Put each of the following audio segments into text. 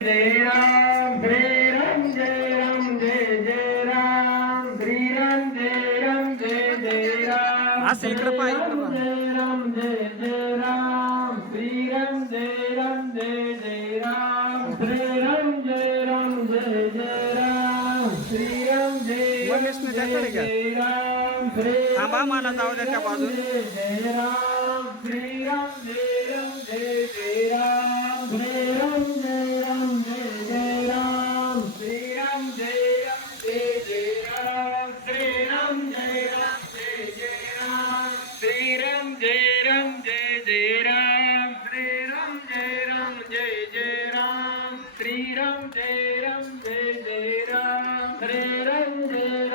जय राम जय राम जय राम जय जय राम श्री राम जय राम जय जय राम असं इकडं पहा इकडं पहा जय राम जय जय राम श्री राम जय राम जय जय राम श्री राम जय राम जय जय राम श्री राम जय राम मनीषने जय त्याकडे घ्या जय राम श्री थांबा मला जाऊ द्या त्या बाजून जय राम श्री राम जय राम जय जय राम श्री राम जय राम जय जय राम श्री राम जय राम जय जय राम श्री राम जय राम जय जय राम श्री राम जय राम जय जय राम श्री राम जय राम जय जय राम श्री राम जय राम जय जय राम श्री राम जय राम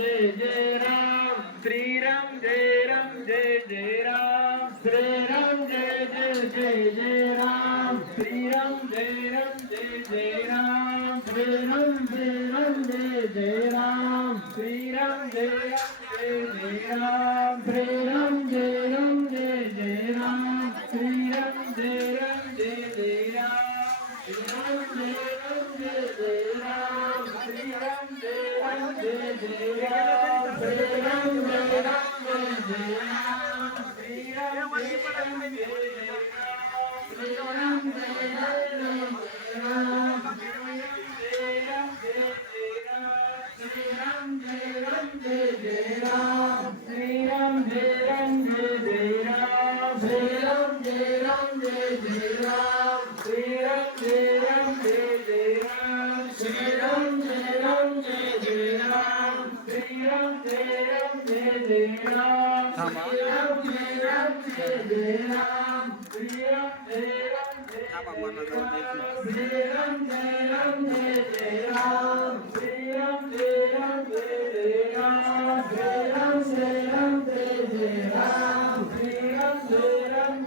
जय जय राम श्री राम जय राम जय जय राम श्री राम जय जय जय जय राम श्री राम जय राम जय जय राम श्री राम जय राम जय जय राम श्री राम जय राम जय जय राम श्री राम जय राम जय जय राम श्री राम जय राम जय जय राम श्री राम जय राम जय जय राम श्री राम जय राम जय जय राम श्री राम जय राम जय जय राम श्री राम जय राम जय जय राम श्री राम जय राम जय राम जय राम जय जय राम श्री राम जय राम जय जय राम श्री राम जय राम जय जय राम श्री राम जय राम जय जय राम श्री राम जय राम जय जय राम श्री राम जय राम जय जय राम श्री राम जय राम जय जय राम श्री राम जय राम जय जय राम श्री राम जय राम जय थांबा मला जाऊ द्या श्री राम जय राम जय जय राम श्री राम जय राम जय जय राम श्री राम जय राम जय जय राम श्री राम जय राम जय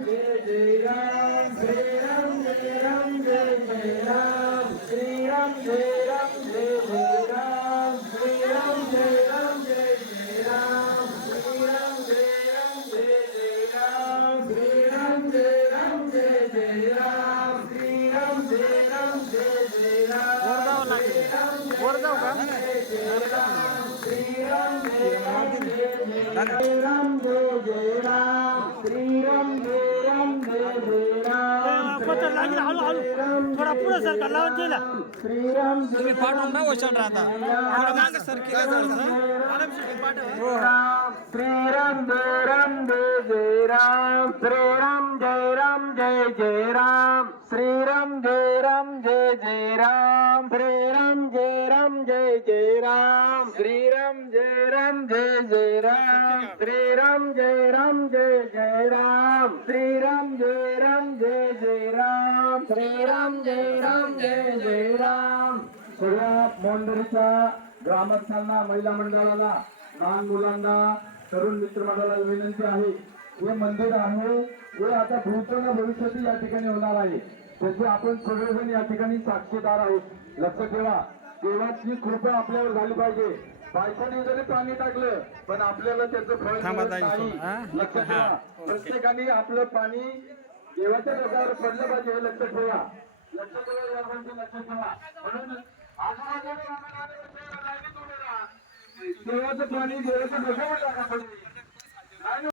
जय राम श्री राम जय राम जय जय राम श्री राम जय राम जय जय राम श्री राम जय राम जय जय राम श्री राम जय राम जय जय राम श्री राम जय राम जय जय राम श्री राम जय राम जय जय राम वर जाऊ का श्री राम जय राम जय जय राम जय जय राम श्री राम जय राम जय जय राम थोडा पुढे सरकार लावून दिला श्री राम तुम्ही पाठवून ना वचन राहता थोडं मागे सर श्री राम जय राम जय जय राम श्री राम जय राम जय जय राम श्री राम जय राम जय जय राम श्री राम जय राम जय जय राम श्री राम जय राम जय जय राम श्री राम जय राम जय जय राम श्री राम जय राम जय जय राम श्री राम जय राम जय जय राम सगळ्या मंडळीच्या ग्रामस्थांना महिला मंडळाला लहान मुलांना तरुण मित्र मंडळाला विनंती आहे हे मंदिर आहे हे आता भूतपूर्व भविष्यात या ठिकाणी होणार आहे त्याचे आपण सगळेजण या ठिकाणी साक्षीदार आहोत लक्षात ठेवा देवाची कृपा आपल्यावर झाली पाहिजे बायकोने जरी पाणी टाकलं पण आपल्याला त्याचं फळ मिळत नाही लक्षात ठेवा प्रत्येकाने आपलं पाणी देवाच्या डोक्यावर पडलं पाहिजे हे लक्षात ठेवा लक्षात ठेवा या गोष्टी लक्षात ठेवा म्हणून देवाचं पाणी देवाच्या डोक्यावर टाका